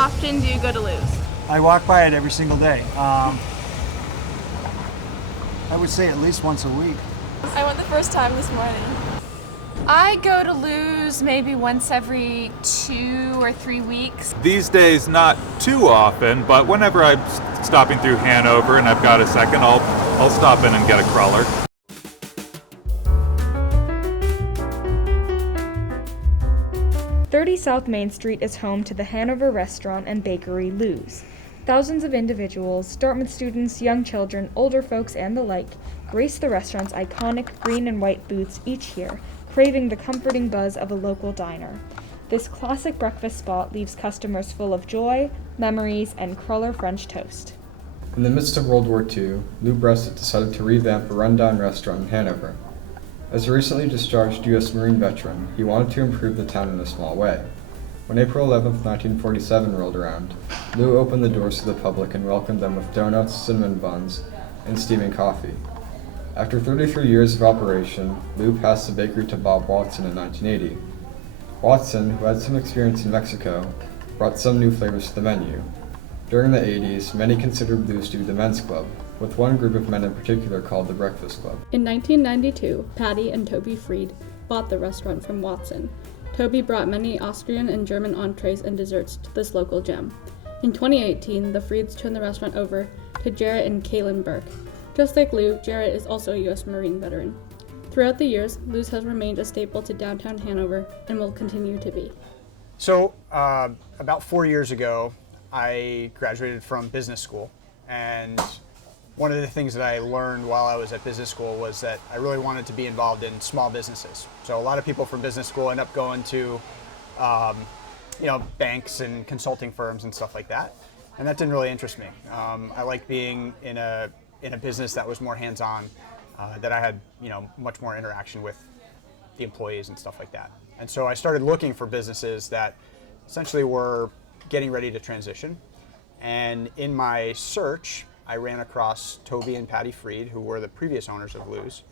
often do you go to Lou's? I walk by it every single day. I would say at least once a week. I went the first time this morning. I go to Lou's maybe once every 2 or 3 weeks. These days, not too often, but whenever I'm stopping through Hanover and I've got a second, I'll stop in and get a crawler. 30 South Main Street is home to the Hanover restaurant and bakery Lou's. Thousands of individuals, Dartmouth students, young children, older folks, and the like, grace the restaurant's iconic green and white booths each year, craving the comforting buzz of a local diner. This classic breakfast spot leaves customers full of joy, memories, and cruller French toast. In the midst of World War II, Lou Bressett decided to revamp a rundown restaurant in Hanover. As a recently discharged U.S. Marine veteran, he wanted to improve the town in a small way. When April 11, 1947 rolled around, Lou opened the doors to the public and welcomed them with donuts, cinnamon buns, and steaming coffee. After 33 years of operation, Lou passed the bakery to Bob Watson in 1980. Watson, who had some experience in Mexico, brought some new flavors to the menu. During the 80s, many considered Lou's to be the men's club, with one group of men in particular called the Breakfast Club. In 1992, Patty and Toby Fried bought the restaurant from Watson. Toby brought many Austrian and German entrees and desserts to this local gem. In 2018, the Frieds turned the restaurant over to Jarrett and Kaylin Burke. Just like Lou, Jarrett is also a U.S. Marine veteran. Throughout the years, Lou's has remained a staple to downtown Hanover and will continue to be. So, about 4 years ago, I graduated from business school, and one of the things that I learned while I was at business school was that I really wanted to be involved in small businesses. So a lot of people from business school end up going to, banks and consulting firms and stuff like that, and that didn't really interest me. I liked being in a business that was more hands-on, that I had much more interaction with the employees and stuff like that. And so I started looking for businesses that essentially were getting ready to transition. And in my search, I ran across Toby and Patty Fried, who were the previous owners of Lou's,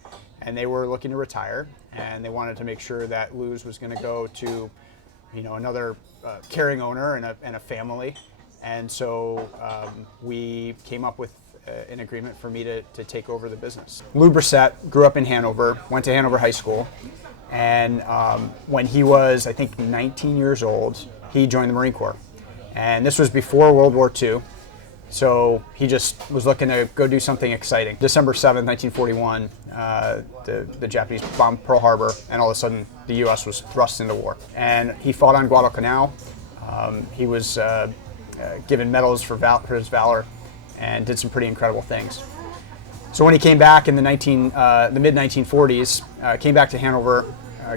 and they were looking to retire, and they wanted to make sure that Lou's was going to go to, another caring owner and a family. And so we came up with an agreement for me to take over the business. Lou Bressett grew up in Hanover, went to Hanover High School, and when he was, I think, 19 years old, he joined the Marine Corps. And this was before World War II. So he just was looking to go do something exciting. December 7th, 1941, the Japanese bombed Pearl Harbor, and all of a sudden the U.S. was thrust into war. And he fought on Guadalcanal. He was given medals for his valor and did some pretty incredible things. So when he came back in the mid-1940s, came back to Hanover,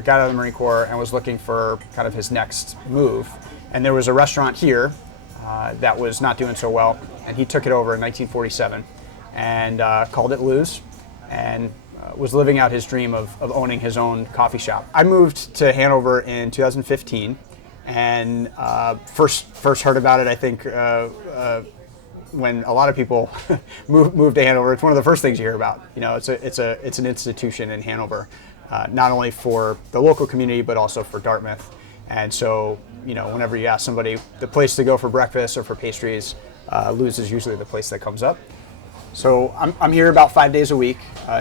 got out of the Marine Corps, and was looking for kind of his next move. And there was a restaurant here that was not doing so well, and he took it over in 1947 and called it Lou's, and was living out his dream of owning his own coffee shop. I moved to Hanover in 2015, and first heard about it, I think, when a lot of people move to Hanover. It's one of the first things you hear about. It's an institution in Hanover, not only for the local community but also for Dartmouth. And so, whenever you ask somebody the place to go for breakfast or for pastries, Lou's is usually the place that comes up. So I'm here about 5 days a week,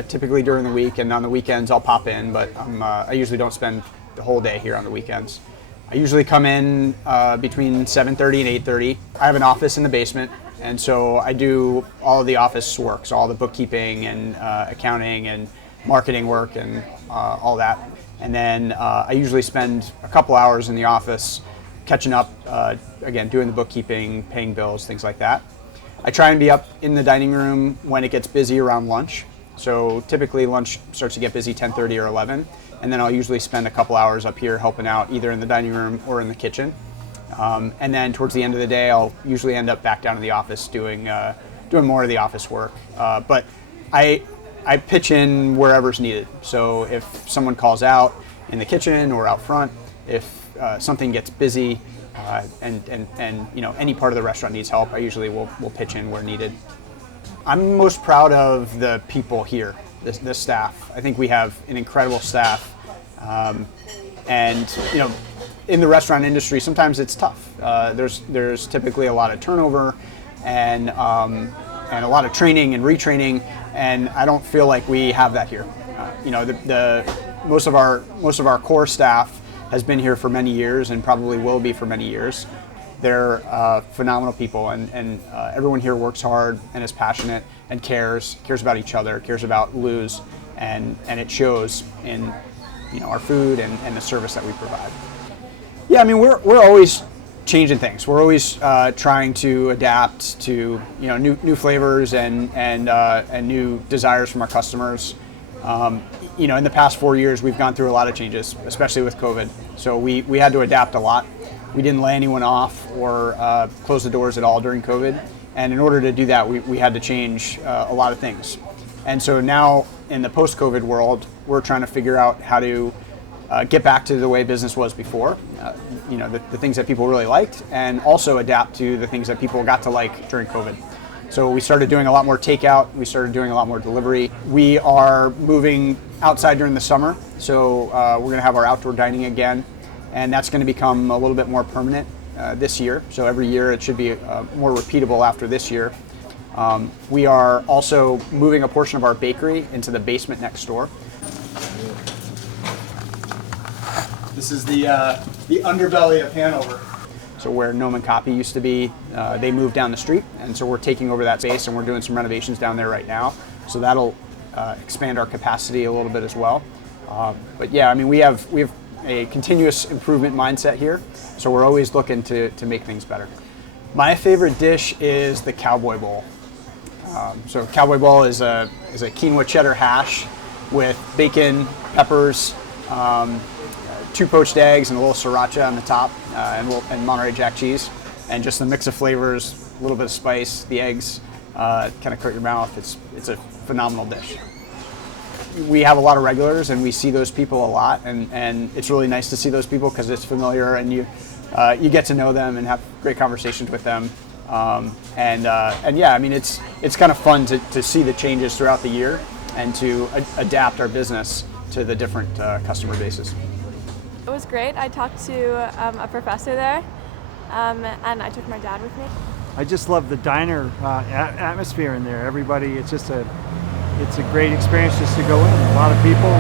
typically during the week, and on the weekends I'll pop in, but I usually don't spend the whole day here on the weekends. I usually come in between 7:30 and 8:30. I have an office in the basement, and so I do all of the office work, so all the bookkeeping and accounting and marketing work and all that. And then I usually spend a couple hours in the office catching up, again, doing the bookkeeping, paying bills, things like that. I try and be up in the dining room when it gets busy around lunch. So typically lunch starts to get busy 10:30 or 11, and then I'll usually spend a couple hours up here helping out either in the dining room or in the kitchen. And then towards the end of the day, I'll usually end up back down to the office doing more of the office work. But I pitch in wherever's needed. So if someone calls out in the kitchen or out front, if something gets busy and any part of the restaurant needs help, I usually will pitch in where needed. I'm most proud of the people here, the staff. I think we have an incredible staff, and in the restaurant industry, sometimes it's tough. There's typically a lot of turnover and a lot of training and retraining, and I don't feel like we have that here. You know, most of our core staff has been here for many years and probably will be for many years. They're phenomenal people, and everyone here works hard and is passionate and cares about each other, cares about Lou's, and it shows in, you know, our food and the service that we provide. Yeah, I mean, we're always changing things. We're always trying to adapt to, you know, new flavors and new desires from our customers. You know, in the past 4 years, we've gone through a lot of changes, especially with COVID. So we had to adapt a lot. We didn't lay anyone off or close the doors at all during COVID. And in order to do that, we had to change a lot of things. And so now in the post-COVID world, we're trying to figure out how to get back to the way business was before, you know, the things that people really liked, and also adapt to the things that people got to like during COVID. So we started doing a lot more takeout, we started doing a lot more delivery. We are moving outside during the summer, so we're going to have our outdoor dining again, and that's going to become a little bit more permanent this year. So every year it should be more repeatable after this year. We are also moving a portion of our bakery into the basement next door. This is the underbelly of Hanover. So where Nome and Copy used to be, they moved down the street, and so we're taking over that space, and we're doing some renovations down there right now. So that'll expand our capacity a little bit as well. But yeah, I mean, we have a continuous improvement mindset here, so we're always looking to make things better. My favorite dish is the Cowboy Bowl. So Cowboy Bowl is a quinoa cheddar hash with bacon, peppers, 2 poached eggs and a little sriracha on the top, and Monterey Jack cheese, and just a mix of flavors, a little bit of spice, the eggs, kind of coat your mouth. It's a phenomenal dish. We have a lot of regulars, and we see those people a lot, and it's really nice to see those people because it's familiar, and you get to know them and have great conversations with them. And yeah, I mean, it's kind of fun to see the changes throughout the year and to adapt our business to the different customer bases. It was great. I talked to a professor there, and I took my dad with me. I just love the diner atmosphere in there. Everybody, it's a great experience just to go in. A lot of people,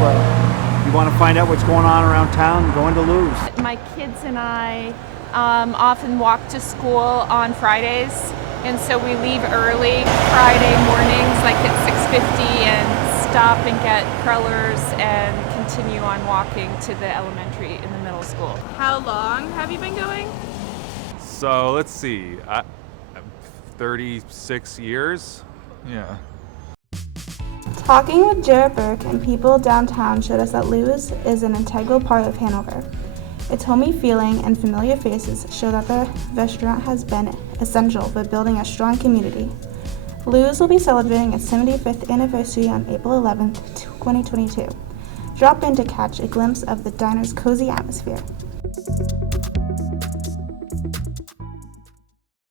you want to find out what's going on around town, go into Lou's. My kids and I often walk to school on Fridays, and so we leave early Friday mornings, like at 6:50, and stop and get crullers and continue on walking to the elementary and the middle school. How long have you been going? So let's see, 36 years? Yeah. Talking with Jared Burke and people downtown showed us that Lou's is an integral part of Hanover. Its homey feeling and familiar faces show that the restaurant has been essential for building a strong community. Lou's will be celebrating its 75th anniversary on April 11th, 2022. Drop in to catch a glimpse of the diner's cozy atmosphere.